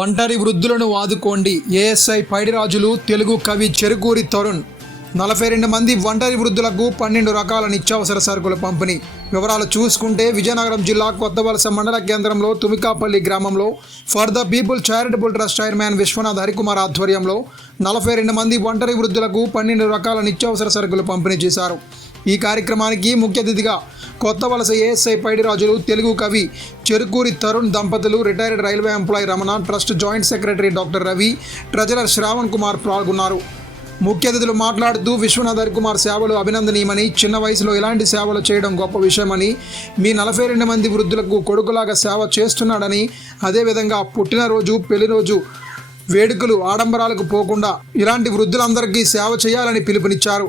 ఒంటరి వృద్ధులను వాదుకోండి ఏఎస్ఐ పైడిరాజులు తెలుగు కవి చెరుకూరి తరుణ్. నలభై రెండు మంది ఒంటరి వృద్ధులకు పన్నెండు రకాల నిత్యావసర సరుకుల పంపిణీ. వివరాలు చూసుకుంటే విజయనగరం జిల్లా కొత్తవలస మండల కేంద్రంలో తుమికాపల్లి గ్రామంలో for the people charitable trust chairman Viswanath Harikumar ఆధ్వర్యంలో నలభై రెండు మంది ఒంటరి వృద్ధులకు పన్నెండు రకాల నిత్యావసర సరుకులు పంపిణీ చేశారు. ఈ కార్యక్రమానికి ముఖ్య అతిథిగా కొత్త వలస ఏఎస్ఐ పైడిరాజులు తెలుగు కవి చెరుకూరి తరుణ్ దంపతులు retired railway employee Ramana trust joint secretary doctor Ravi treasurer Shravan Kumar పాల్గొన్నారు. ముఖ్య అతిథులు మాట్లాడుతూ విశ్వనాథ్ కుమార్ సేవలు అభినందనీయమని చిన్న వయసులో ఇలాంటి సేవలు చేయడం గొప్ప విషయమని మీ నలభై రెండు మంది వృద్ధులకు కొడుకులాగా సేవ చేస్తున్నాడని అదేవిధంగా పుట్టినరోజు పెళ్ళిరోజు వేడుకలు ఆడంబరాలకు పోకుండా ఇలాంటి వృద్ధులందరికీ సేవ చేయాలని పిలుపునిచ్చారు.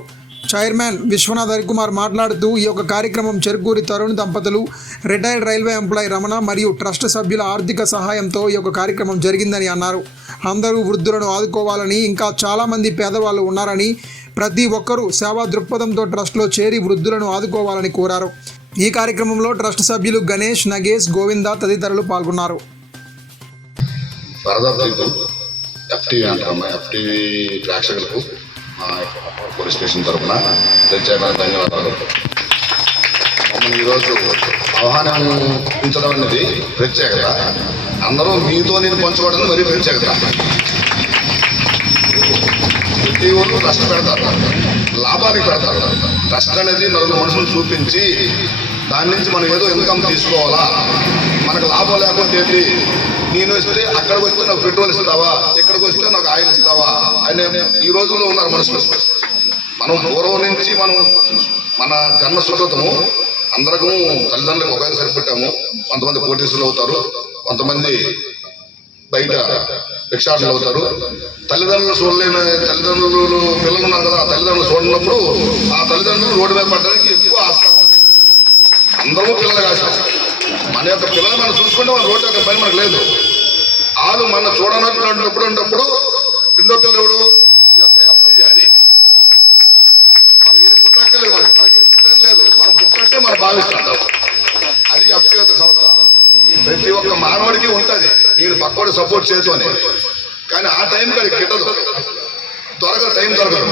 చైర్మన్ విశ్వనాథ్ హరికుమార్ మాట్లాడుతూ ఈ యొక్క కార్యక్రమం చెరుకూరి తరుణ్ దంపతులు రిటైర్డ్ రైల్వే ఎంప్లాయీ రమణ మరియు ట్రస్ట్ సభ్యుల ఆర్థిక సహాయంతో ఈ యొక్క కార్యక్రమం జరిగిందని అన్నారు. అందరూ వృద్ధులను ఆదుకోవాలని ఇంకా చాలామంది పేదవాళ్ళు ఉన్నారని ప్రతి ఒక్కరూ సేవా దృక్పథంతో ట్రస్ట్లో చేరి వృద్ధులను ఆదుకోవాలని కోరారు. ఈ కార్యక్రమంలో ట్రస్ట్ సభ్యులు గణేష్ నగేష్ గోవింద తదితరులు పాల్గొన్నారు. ప్రేక్షకులకు పోలీస్ స్టేషన్ తరఫున ప్రత్యేకమైన ధన్యవాదాలు. మమ్మల్ని ఈరోజు ఆహ్వానించడం అనేది ప్రత్యేకత. అందరూ మీతో నేను పంచుకోవడం మరీ ప్రత్యేకత. ప్రతి ఊరు ట్రస్ట్ పెడతారు. లాభానికి పెడతారు. ట్రస్ట్ అనేది నలుగురు మనుషులు చూపించి దాని నుంచి మనం ఏదో ఇన్కమ్ తీసుకోవాలా? మనకు లాభం లేకుండా ఏంటి? నేను వస్తే అక్కడికి వచ్చి నాకు పెట్రోల్ ఇస్తావా? ఇక్కడికి వస్తే నాకు ఆయన ఇస్తావా? ఆయన ఈ రోజుల్లో ఉన్నారు మనుషులు. మనం పూర్వం నుంచి మనం మన జన్మ సుకృతము అందరము తల్లిదండ్రులకు ఒకే సరిపెట్టాము కొంతమంది పోటీసులు అవుతారు కొంతమంది బయట భిక్షాటలు అవుతారు. తల్లిదండ్రులు చూడలేని తల్లిదండ్రులు పిల్లలు ఉన్నారు కదా ఆ తల్లిదండ్రులు చూడనప్పుడు ఆ తల్లిదండ్రులు రోడ్డు మీద పడడానికి ఎక్కువ ఆస్కారం అందరూ పిల్లలు కాశాం మన యొక్క పిల్లలు మనం చూసుకుంటే మన రోడ్డు యొక్క పని మనకు లేదు. వాళ్ళు మన చూడనప్పుడు ఉన్నప్పుడు రెండో ఎవడు ఈ యొక్క అప్పయ్య హరి. మనకి మనకి పుట్టడం లేదు. మనం పుట్టట్టే మనం భావిస్తాం అది అభ్యుగత సంస్థ. ప్రతి ఒక్క మానవుడికి ఉంటది. నేను పక్కోడు సపోర్ట్ చేయదు అని కానీ ఆ టైం కాడికి గిట్టదు దొరకదు టైం దొరకదు.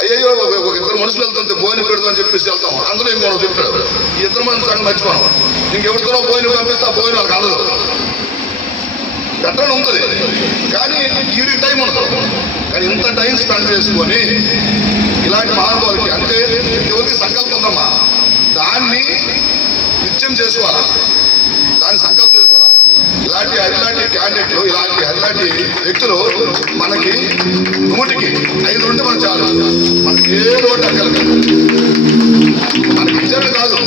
అయ్యో ఒక ఒక ఇద్దరు మనుషులు వెళ్తుంటే బోయిని పెడదు అని చెప్పేసి వెళ్తాం. అందులో ఇంకో చెప్తాడు ఈ ఇద్దరు మనం సగం మర్చిపోవడం ఇంకెవరితోనో బోయిని పంపిస్తే ఆ బోయిని వాళ్ళకి అందదు. పెట్టడం ఉంటుంది. కానీ వీడికి టైం ఉండదు. కానీ ఇంత టైం స్పెండ్ చేసుకొని ఇలాంటి మహానుభావులకి అంటే ఎవరికి సంకల్పం ఉందమ్మా? దాన్ని నిత్యం చేసుకోవాలి? దాన్ని సంకల్పం చేసుకోవాలి? ఇలాంటి అట్లాంటి క్యాండిడేట్లు ఇలాంటి అట్లాంటి వ్యక్తులు మనకి నూటికి ఐదు ఉంటే మనం చాలు. మనకి ఏ రోడ్డు అక్కడ మనకి ఇచ్చారని కాదు.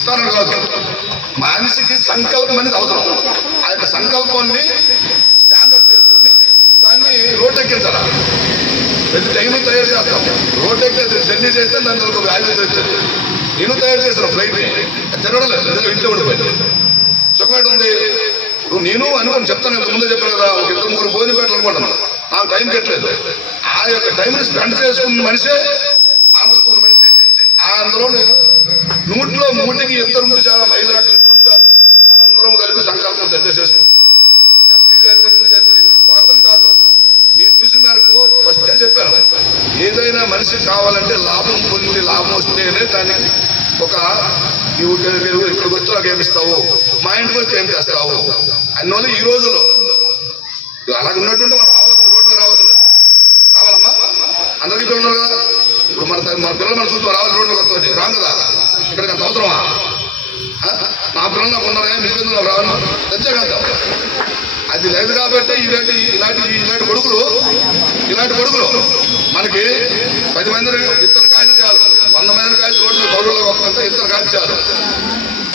ఇస్తారని కాదు. మనిషికి సంకల్పం అనేది అవసరం. ఆ యొక్క సంకల్పాన్ని స్టాండర్డ్ చేసుకొని దాన్ని రోడ్ ప్రతి టైం తయారు చేస్తాం. రోడ్ జర్నీ చేస్తే దాని ఒక వాల్యూ తెచ్చింది నేను తయారు చేసిన ఫ్లైట్ తిరగడం లేదు. ఇంట్లో ఉండిపోయింది సుఖమేట ఉంది. ఇప్పుడు నేను అనుకుని చెప్తాను ఇంత ముందే చెప్పాను కదా ఒక ఇద్దరు ముగ్గురు భోజనం పెట్టాలనుకుంటున్నాను నాకు టైం కట్టలేదు ఆ యొక్క టైంని స్పెండ్ చేసుకున్న మనిషే మానవత్వం మనిషి అందులో నూటిలో మూటికి ఇద్దరు ఉంటే చాలా ఐదు లక్షలు ఇద్దరు ఉంటే చాలు మనందరం కలిపి సంకల్పం దగ్గర చేసుకుంటాం ఎఫ్టీ గారి గురించి అయితే నేను కాదు. నేను చూసిన మేరకు ఫస్ట్ చెప్పాను ఏదైనా మనిషి కావాలంటే లాభం పొంది లాభం వస్తేనే దానికి ఒక నువ్వు ఇక్కడ- ఇక్కడికి వచ్చి నాకు ఏమిస్తావు మా ఇంటికి వస్తే ఏం చేస్తావు? అన్నోళ్ళు ఈ రోజులో అలాగ ఉన్నట్టుంటే మనం రావాల్సిన రోడ్డు మీద రావాల్సిన రావాలమ్మా అందరికీ ఇక్కడ ఉన్నారు కదా ఇప్పుడు మన మన పిల్లలు రావాలి రోడ్డు కొత్త రాంగ్ కదా? ఇక్కడికి అంత అవసరమా? ఆ? మా పిల్లలు నాకు ఉన్నారా? మీ రావాలి? అది లేదు కాబట్టి ఇలాంటి ఇలాంటి ఇలాంటి కొడుకులు ఇలాంటి కొడుకులు మనకి పది మంది ఇద్దరు కాయలు చాలు. వంద మంది కాయలు రోడ్లు పౌరుల్లో వస్తుంటే ఇద్దరు కాయలు చాలు.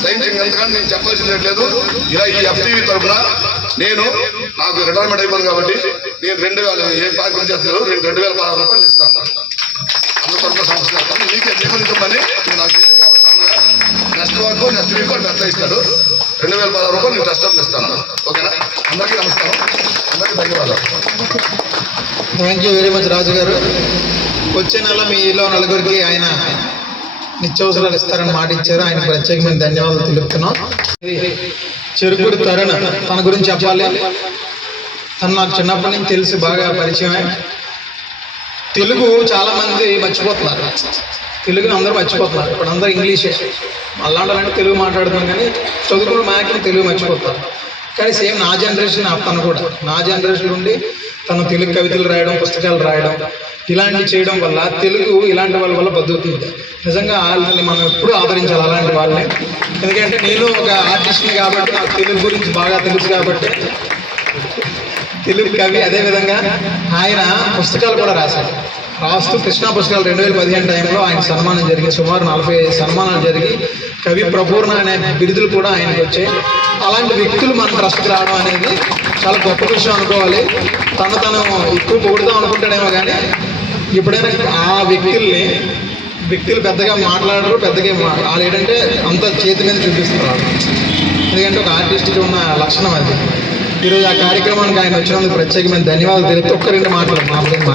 దయచేసి ఎంతకంటే నేను చెప్పాల్సింది లేదు. ఇలా ఈ ఎఫ్టీవీ తరఫున నేను నాకు రిటైర్మెంట్ అయిపోయింది కాబట్టి నేను రెండు వేల ఏ పార్టీ చేస్తున్నారు రెండు రెండు వేల పదహారు రూపాయలు ఇస్తాను అందరి మీకే నాకు నెక్స్ట్ వరకు నెక్స్ట్ వీక్ పెద్ద ఇస్తాడు. రెండు వేల పదహారు రూపాయలు నేను ట్రస్ట్ ఇస్తాను ఓకేనా? అందరికీ నమస్కారం. అందరికీ ధన్యవాదాలు. Thank you very much Raju garu వచ్చే నెల మీలో నలుగురికి ఆయన నిత్యావసరాలు ఇస్తారని మాట ఇచ్చారు. ఆయన ప్రత్యేకమైన ధన్యవాదాలు తెలుపుతున్నాం. చెరుకుడు తరుణ. తన గురించి చెప్పాలి. తను నాకు చిన్నప్పటి నుంచి తెలిసి బాగా పరిచయమే. తెలుగు చాలా మంది మర్చిపోతున్నారు. తెలుగుని అందరూ మర్చిపోతున్నారు. ఇప్పుడు అందరూ ఇంగ్లీషే. మళ్ళాండాలంటే తెలుగు మాట్లాడుతున్నాం కానీ చదువుకున్న మాకి తెలుగు మర్చిపోతారు. కానీ సేమ్ నా జనరేషన్ తను కూడా. నా జనరేషన్ నుండి తను తెలుగు కవితలు రాయడం పుస్తకాలు రాయడం ఇలాంటివి చేయడం వల్ల తెలుగు ఇలాంటి వాళ్ళ వల్ల బతుకుతుంది. నిజంగా వాళ్ళని మనం ఎప్పుడూ ఆదరించాలి అలాంటి వాళ్ళని. ఎందుకంటే నేను ఒక ఆర్టిస్ట్ని కాబట్టి నాకు తెలుగు గురించి బాగా తెలుసు కాబట్టి తెలుగు కవి అదేవిధంగా ఆయన పుస్తకాలు కూడా రాశాడు. రాస్తూ కృష్ణా పుస్తకాలు రెండు వేల పదిహేను టైంలో ఆయన సన్మానం జరిగి సుమారు నలభై సన్మానాలు జరిగి కవి ప్రపూర్ణ అనే బిరుదులు కూడా ఆయనకు వచ్చాయి. అలాంటి వ్యక్తులు మన ట్రస్ట్కి రావడం అనేది చాలా గొప్ప విషయం అనుకోవాలి. తను తను ఎక్కువ పొగుడుదాం అనుకుంటాడేమో కానీ ఎప్పుడైనా ఆ వ్యక్తుల్ని వ్యక్తులు పెద్దగా మాట్లాడరు పెద్దగా వాళ్ళు ఏంటంటే అంత చేతి మీద చూపిస్తున్నారు. ఎందుకంటే ఒక ఆర్టిస్ట్కి ఉన్న లక్షణం అది. ఈరోజు ఆ కార్యక్రమానికి ఆయన వచ్చినందుకు ప్రత్యేకమైన ధన్యవాదాలు తెలిపి ఒక్క రెండు మాటలు మాట్లాడి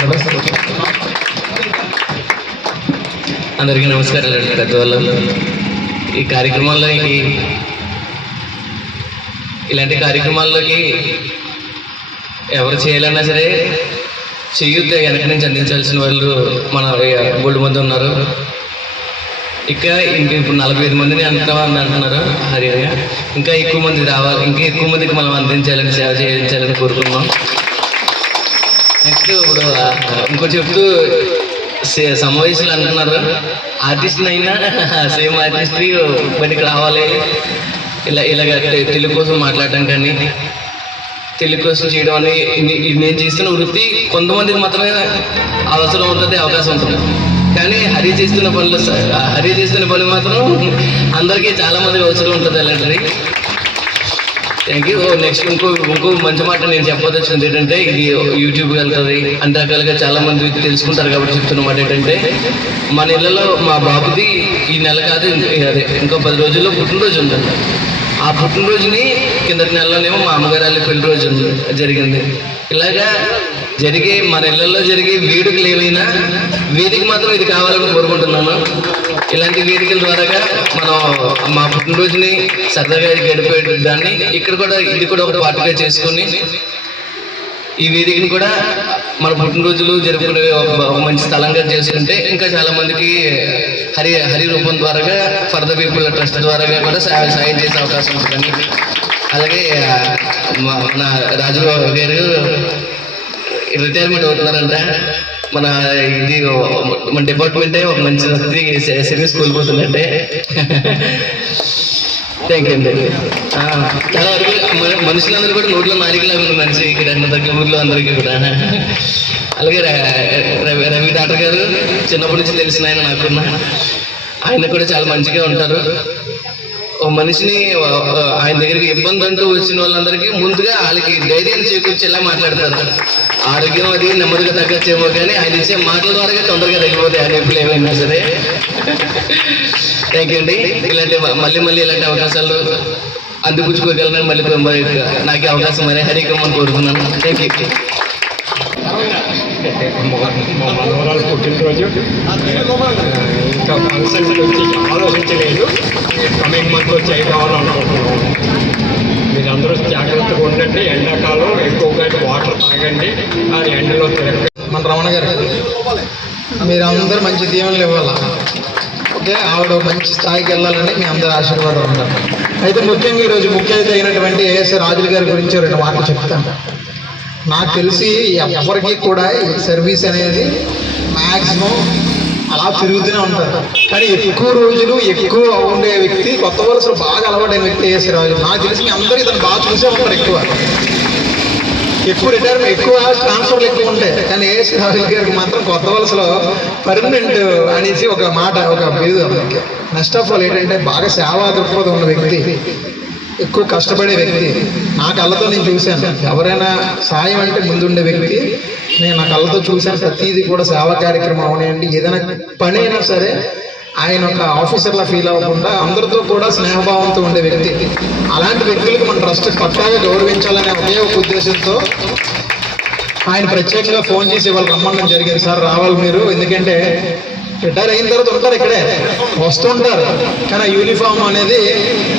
అందరికీ నమస్కారాలు అండి పెద్దవాళ్ళు. ఈ కార్యక్రమాల్లోకి ఇలాంటి కార్యక్రమాల్లోకి ఎవరు చేయాలన్నా సరే చెయ్యొద్దు వెనక నుంచి అందించాల్సిన వాళ్ళు మన బోల్డ్ మంది ఉన్నారు. ఇంకా ఇంక ఇప్పుడు నలభై ఐదు మందిని అంటామని అంటున్నారు. హరిగా ఇంకా ఎక్కువ మంది రావాలి. ఇంకా ఎక్కువ మందికి మనం అందించాలని సేవ చేయించాలని కోరుకుంటున్నాం నెక్స్ట్ ఇప్పుడు ఇంకో చెప్తూ సే- సమావేశాలు అంటున్నారు. ఆర్టిస్ట్ అయినా సేమ్ ఆర్టిస్ట్ బయటికి రావాలి. ఇలా ఇలాగ తెలుగు కోసం మాట్లాడటం కానీ తెలుగు కోసం చేయడం అని నేను చేస్తున్న వృత్తి కొంతమందికి మాత్రమే అవసరం ఉంటుంది అవకాశం ఉంటుంది. కానీ హరి చేస్తున్న పనులు హరి చేస్తున్న పని మాత్రం అందరికీ చాలా మందికి అవసరం ఉంటుంది అలాంటిది. థ్యాంక్ యూ నెక్స్ట్ ఇంకో ఇంకో మంచి మాట నేను చెప్పదొచ్చింది ఏంటంటే ఇది యూట్యూబ్ వెళ్తుంది. అన్ని రకాలుగా చాలా మంది తెలుసుకుంటారు కాబట్టి చెప్తున్న మాట ఏంటంటే మన ఇళ్ళలో మా బాబుది ఈ నెల కాదు అదే ఇంకో పది రోజుల్లో పుట్టినరోజు ఉందండి ఆ పుట్టినరోజుని కిందటి నెలలోనేమో మా అమ్మగారి వాళ్ళ పెళ్ళి రోజు జరిగింది. ఇలాగా జరిగే మన ఇళ్ళల్లో జరిగే వేడుకలు ఏమైనా వేదిక మాత్రం ఇది కావాలని కోరుకుంటున్నాను ఇలాంటి వేదికల ద్వారాగా మనం మా పుట్టినరోజుని సరదాగా గడిపే దాన్ని ఇక్కడ కూడా ఇది కూడా ఒక పాటగా చేసుకుని ఈ వేదికని కూడా మన పుట్టినరోజులు జరుపుకునే ఒక మంచి స్థలంగా చేసుకుంటే ఇంకా చాలా మందికి హరి హరి రూపం ద్వారాగా ఫర్దర్ పీపుల్ ట్రస్ట్ ద్వారాగా కూడా సాయం చేసే అవకాశం ఉంటుందని. అలాగే మా- మన రాజు గారు రిటైర్మెంట్ అవుతున్నారంట మన ఇది మన డిపార్ట్మెంటే ఒక మంచి సర్వీస్ కోల్పోతుందంటే థ్యాంక్ యూ అండి. చాలా వరకు మనుషులందరూ కూడా నోట్లో నాలుగులాగా ఉంది మనిషి ఇక్కడ దగ్గర ఊర్లో అందరికీ కూడా. అలాగే రవి రవి డాక్టర్ గారు చిన్నప్పటి నుంచి తెలిసిన ఆయన నాకున్న. ఆయన కూడా చాలా మంచిగా ఉంటారు. మనిషిని ఆయన దగ్గరికి ఇబ్బంది అంటూ వచ్చిన వాళ్ళందరికీ ముందుగా వాళ్ళకి ధైర్యం చేకూర్చేలా మాట్లాడతారు. ఆరోగ్యం అది నెమ్మదిగా తగ్గచ్చేమో కానీ ఆయన ఇచ్చే మాటల ద్వారా తొందరగా తగ్గిపోతాయి. ఆ నొప్పులు ఏమైనా సరే. థ్యాంక్ యూ అండి. ఇలాంటి మళ్ళీ మళ్ళీ ఇలాంటి అవకాశాలు అందిపుచ్చుకోగలనని మళ్ళీ మరి నాకు అవకాశం మరి. హరికమ్మని కోరుకున్నాను థ్యాంక్ యూ మా మనవరాలు పుట్టినరోజు. ఇంకా ఫంక్షన్ గురించి ఆలోచించలేదు. కమింగ్ మంత్ చేయాలనుకుంటున్నాం మీరందరూ జాగ్రత్తగా ఉండండి. ఎండాకాలం ఎక్కువగా వాటర్ తాగండి. ఆ ఎండలో తిరగ మన రమణ గారు మీరు అందరూ మంచి దీవెనలు ఇవ్వాలి? ఓకే? ఆవిడ మంచి స్థాయికి వెళ్ళాలని మీ అందరి ఆశీర్వాదం ఉంటారు అయితే ముఖ్యంగా ఈరోజు ముఖ్య అతిథి అయినటువంటి ఏఎస్ రాజుల గారి గురించి రెండు మాటలు చెప్తాను. నాకు తెలిసి ఎవరికి కూడా సర్వీస్ అనేది మ్యాక్సిమం అలా తిరుగుతూనే ఉంటారు కానీ ఎక్కువ రోజులు ఎక్కువ ఉండే వ్యక్తి కొత్త వలసలు బాగా అలవాటైన వ్యక్తి ఏసీ రాజు? నాకు తెలిసి అందరూ ఇతను బాగా చూసే ఉంటారు ఎక్కువ. ఎక్కువ రిటైర్మెంట్ ఎక్కువ ట్రాన్స్ఫర్లు ఎక్కువ ఉంటాయి. కానీ ఏఎస్ రాహుల్ గారికి మాత్రం కొత్త వలసలో పర్మనెంట్ అనేసి ఒక మాట ఒక బిరుదు నెక్స్ట్ ఆఫ్ ఆల్ ఏంటంటే బాగా సేవా దృక్పథం ఉన్న వ్యక్తి. ఎక్కువ కష్టపడే వ్యక్తి. నా కళ్ళతో నేను చూశాను. ఎవరైనా సాయం అంటే ముందుండే వ్యక్తి. నేను నా కళ్ళతో చూశాను. ప్రతిదీ కూడా సేవా కార్యక్రమం అవనివ్వండి ఏదైనా పని అయినా సరే ఆయన ఒక ఆఫీసర్లా ఫీల్ అవ్వకుండా అందరితో కూడా స్నేహభావంతో ఉండే వ్యక్తి. అలాంటి వ్యక్తులకు మన ట్రస్ట్ పక్కాగా గౌరవించాలనే ఒకే ఒక ఉద్దేశంతో ఆయన ప్రత్యేకంగా ఫోన్ చేసి ఇవాళ రమ్మడం జరిగింది. సార్ రావాలి మీరు. ఎందుకంటే రిటైర్ అయిన తర్వాత ఉంటారు ఇక్కడే. వస్తుంటారు కానీ యూనిఫామ్ అనేది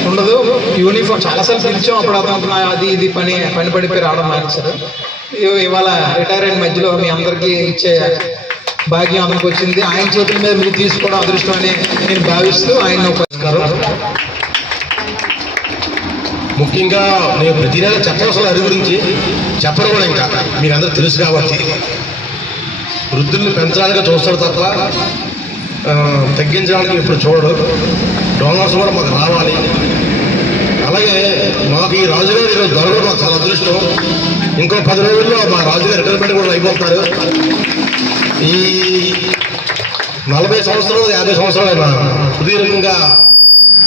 ఉండదు. యూనిఫామ్ చాలాసార్లు పిలిచాం అప్పుడు అతను అది ఇది పని పని పడిపోయి రావడం మానేశారు. ఇవాళ రిటైర్ అయిన మధ్యలో మీ అందరికీ ఇచ్చే భాగ్యం అందరికి వచ్చింది. ఆయన చేతుల మీద మీరు తీసుకోవడం అదృష్టం అని నేను భావిస్తూ ఆయన నమస్కారం. ముఖ్యంగా నేను ప్రతి నెల చెప్పవలసిన అరి గురించి. చెప్పరు కూడా ఇంకా. మీరందరూ అందరూ తెలుసు కాబట్టి. వృద్ధుల్ని పెంచడానికి చూస్తాడు తప్ప తగ్గించడానికి ఇప్పుడు చూడడు. డోనర్స్ కూడా మాకు రావాలి. అలాగే మాకు ఈ రాజుగారు ఈరోజు దొరకడం మాకు చాలా అదృష్టం. ఇంకో పది రోజుల్లో మా రాజుగారు రిటైర్మెంట్ కూడా అయిపోతారు ఈ నలభై సంవత్సరాలు యాభై సంవత్సరాలు ఆయన సుదీర్ఘంగా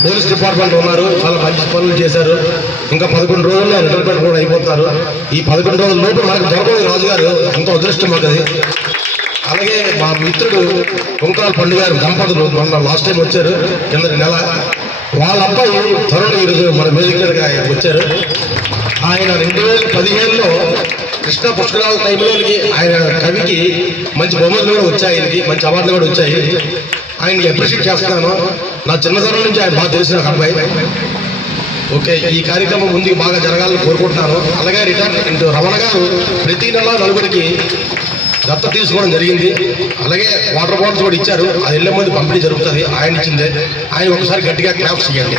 పోలీస్ డిపార్ట్మెంట్ ఉన్నారు. చాలా మంచి పనులు చేశారు. ఇంకా పదకొండు రోజుల్లో రిటైర్మెంట్ కూడా అయిపోతారు. ఈ పదకొండు రోజుల లోపు మనకు దొరకదు రాజుగారు. ఎంతో అదృష్టం మాకు అది. అలాగే మా మిత్రుడు కుంకాల పండుగ గారు దంపతులు మొన్న లాస్ట్ టైం వచ్చారు కింద నెల. వాళ్ళ అబ్బాయి తరుణ్ ఈరోజు మన మ్యూజిక్ మీదగా వచ్చారు. ఆయన రెండు వేల పదిహేనులో కృష్ణ పుష్కరాల టైంలోనికి ఆయన కవికి మంచి బొమ్మలు కూడా వచ్చాయి ఆయనకి మంచి అవార్డులు కూడా వచ్చాయి. ఆయన్ని అప్రిషియేట్ చేస్తున్నాను. నా చిన్నతనం నుంచి ఆయన బాగా తెలిసిన అబ్బాయి. ఓకే ఈ కార్యక్రమం ముందుకు బాగా జరగాలని కోరుకుంటున్నాను. అలాగే రిటైర్ రమణ గారు ప్రతి నెల నలుగురికి దత్త తీసుకోవడం జరిగింది. అలాగే వాటర్ బాటిల్స్ కూడా ఇచ్చారు. అది వెళ్ళే ముందు పంపిణీ జరుగుతుంది. ఆయన ఇచ్చిందే. ఆయన ఒకసారి గట్టిగా క్లాప్స్ ఇవ్వండి.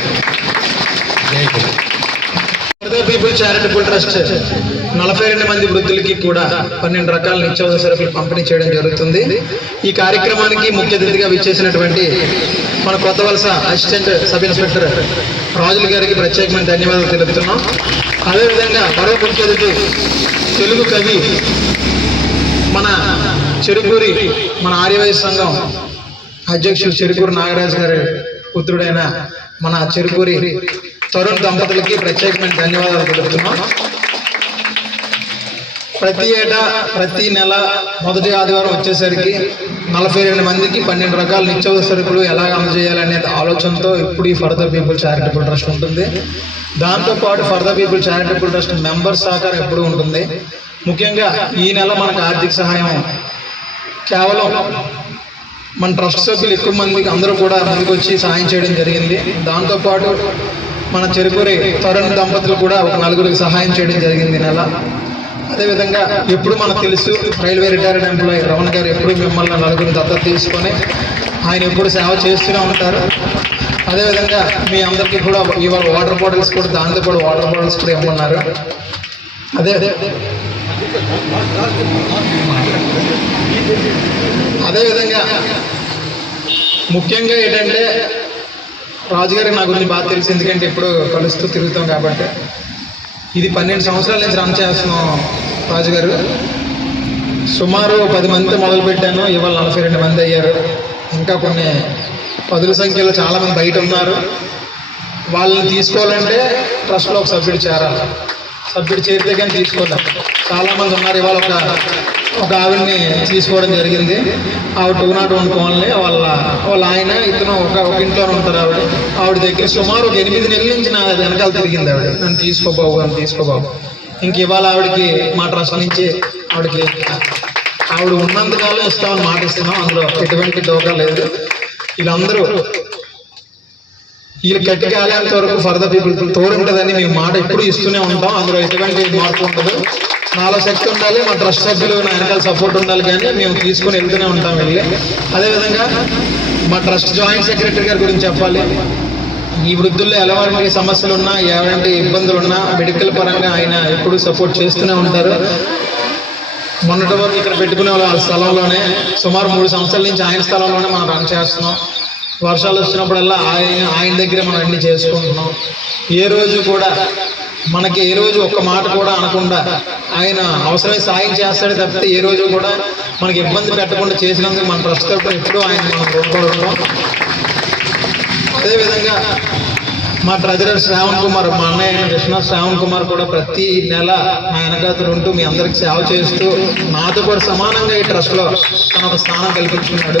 పీపుల్ చారిటబుల్ ట్రస్ట్ నలభై రెండు మంది వృద్ధులకి కూడా పన్నెండు రకాల నిత్యావసర సరుకులు పంపిణీ చేయడం జరుగుతుంది. ఈ కార్యక్రమానికి ముఖ్య అతిథిగా విచ్చేసినటువంటి మన కొత్త వలస అసిస్టెంట్ సబ్ ఇన్స్పెక్టర్ రాజుల గారికి ప్రత్యేకమైన ధన్యవాదాలు తెలుపుతున్నాం. అదేవిధంగా మరో ముఖ్య అతిథి తెలుగు కవి మన చెరుకూరి మన ఆర్యవైశ్య సంఘం అధ్యక్షుడు చెరుకూరు నాగరాజు గారి పుత్రుడైన మన చెరుకూరి తరుణ్ దంపతులకి ప్రత్యేకమైన ధన్యవాదాలు తెలుపుతున్నాం. ప్రతి ఏటా ప్రతి నెల మొదటి ఆదివారం వచ్చేసరికి నలభై రెండు మందికి పన్నెండు రకాల నిత్యవసర సరుకులు ఎలా అందజేయాలనే ఆలోచనతో ఇప్పుడు ఈ ఫర్దర్ పీపుల్ చారిటబుల్ ట్రస్ట్ ఉంటుంది. దాంతోపాటు further people charitable trust members సహకారం ఎప్పుడు ఉంటుంది. ముఖ్యంగా ఈ నెల మనకు ఆర్థిక సహాయం. కేవలం మన ట్రస్ట్ సభ్యులు ఎక్కువ మందికి అందరూ కూడా ముందుకు వచ్చి సహాయం చేయడం జరిగింది. దాంతోపాటు మన చెరుకూరి తరుణ్ దంపతులు కూడా ఒక నలుగురికి సహాయం చేయడం జరిగింది ఈ నెల. అదేవిధంగా ఎప్పుడు మనకు తెలుసు రైల్వే రిటైర్డ్ ఎంప్లాయీ రమణ్ గారు ఎప్పుడు మిమ్మల్ని నలుగురిని దత్తత తీసుకొని ఆయన ఎప్పుడు సేవ చేస్తూనే ఉంటారు. అదేవిధంగా మీ అందరికీ కూడా ఇవాళ వాటర్ బాటిల్స్ కూడా దాంతో కూడా వాటర్ బాటిల్స్ కూడా ఇవ్వమన్నారు. అదే అదేవిధంగా ముఖ్యంగా ఏంటంటే రాజుగారికి నా గురించి బాగా తెలుసు ఎందుకంటే ఇప్పుడు కలుస్తూ తిరుగుతాం కాబట్టి. ఇది పన్నెండు సంవత్సరాల నుంచి రన్ చేస్తున్నాం రాజుగారు. సుమారు పది మందితో మొదలుపెట్టాను ఇవాళ నలభై రెండు మంది అయ్యారు. ఇంకా కొన్ని పదుల సంఖ్యలో చాలామంది బయట ఉన్నారు. వాళ్ళని తీసుకోవాలంటే ట్రస్ట్లో ఒక సభ్యుడు చేరాలి. సభ్యుడు చేతి కానీ తీసుకోలేం చాలామంది ఉన్నారు ఇవాళ ఒక ఒక ఆవిడని తీసుకోవడం జరిగింది. ఆవిడ టూ నాట్ వన్ కోన్లే వాళ్ళ వాళ్ళ ఆయన ఇతను ఒక ఒక ఇంట్లోనే ఉంటారు ఆవిడ. ఆవిడ దగ్గర సుమారు ఒక ఎనిమిది నెలల నుంచి నా వెనకాల తిరిగింది ఆవిడ. నన్ను తీసుకోబాబు నన్ను తీసుకోబాబు ఇంక ఇవాళ ఆవిడకి మా ట్రస్ట్ నుంచి ఆవిడకి ఆవిడ ఉన్నంతకాలం ఇస్తామని మాట ఇస్తున్నాం అందులో ఎటువంటి డోకా లేదు. వీళ్ళందరూ వీళ్ళు గట్టి కాలేంత వరకు ఫర్దర్ పీపుల్ తోడుంటుందని మేము మాట ఎప్పుడు ఇస్తూనే ఉంటాం. అందులో ఎటువంటి మార్పు ఉండదు. నాలో శక్తి ఉండాలి మా ట్రస్ట్ సభ్యులు నా వెనకాల సపోర్ట్ ఉండాలి కానీ మేము తీసుకొని వెళ్తూనే ఉంటాం వెళ్ళి. అదేవిధంగా మా ట్రస్ట్ జాయింట్ సెక్రటరీ గారి గురించి చెప్పాలి. ఈ వృద్ధుల్లో ఎలాంటి సమస్యలు ఉన్నా ఎలాంటి ఇబ్బందులు ఉన్నా మెడికల్ పరంగా ఆయన ఎప్పుడు సపోర్ట్ చేస్తూనే ఉంటారు. మొన్నటి వరకు ఇక్కడ పెట్టుకునే వాళ్ళ స్థలంలోనే సుమారు మూడు సంవత్సరాల నుంచి ఆయన స్థలంలోనే మనం రన్ చేస్తున్నాం. వర్షాలు వచ్చినప్పుడల్లా ఆయన ఆయన దగ్గరే మనం అన్ని చేసుకుంటున్నాం. ఏ రోజు కూడా మనకి ఏ రోజు ఒక్క మాట కూడా అనకుండా ఆయన అవసరమే సాయం చేస్తాడే తప్పితే ఏ రోజు కూడా మనకి ఇబ్బంది పెట్టకుండా చేసినందుకు మన ట్రస్ట్ ఎప్పుడూ ఆయన మనం రుణపడి అదేవిధంగా మా ట్రెజరర్ శ్రావణ్ కుమార్ మా అన్నయ్య కృష్ణ శ్రావణ్ కుమార్ కూడా ప్రతి నెల నా వెనకాతలు ఉంటూ మీ అందరికి సేవ చేస్తూ నాతో కూడా సమానంగా ఈ ట్రస్ట్లో తన ఒక స్థానం కల్పించుకున్నాడు.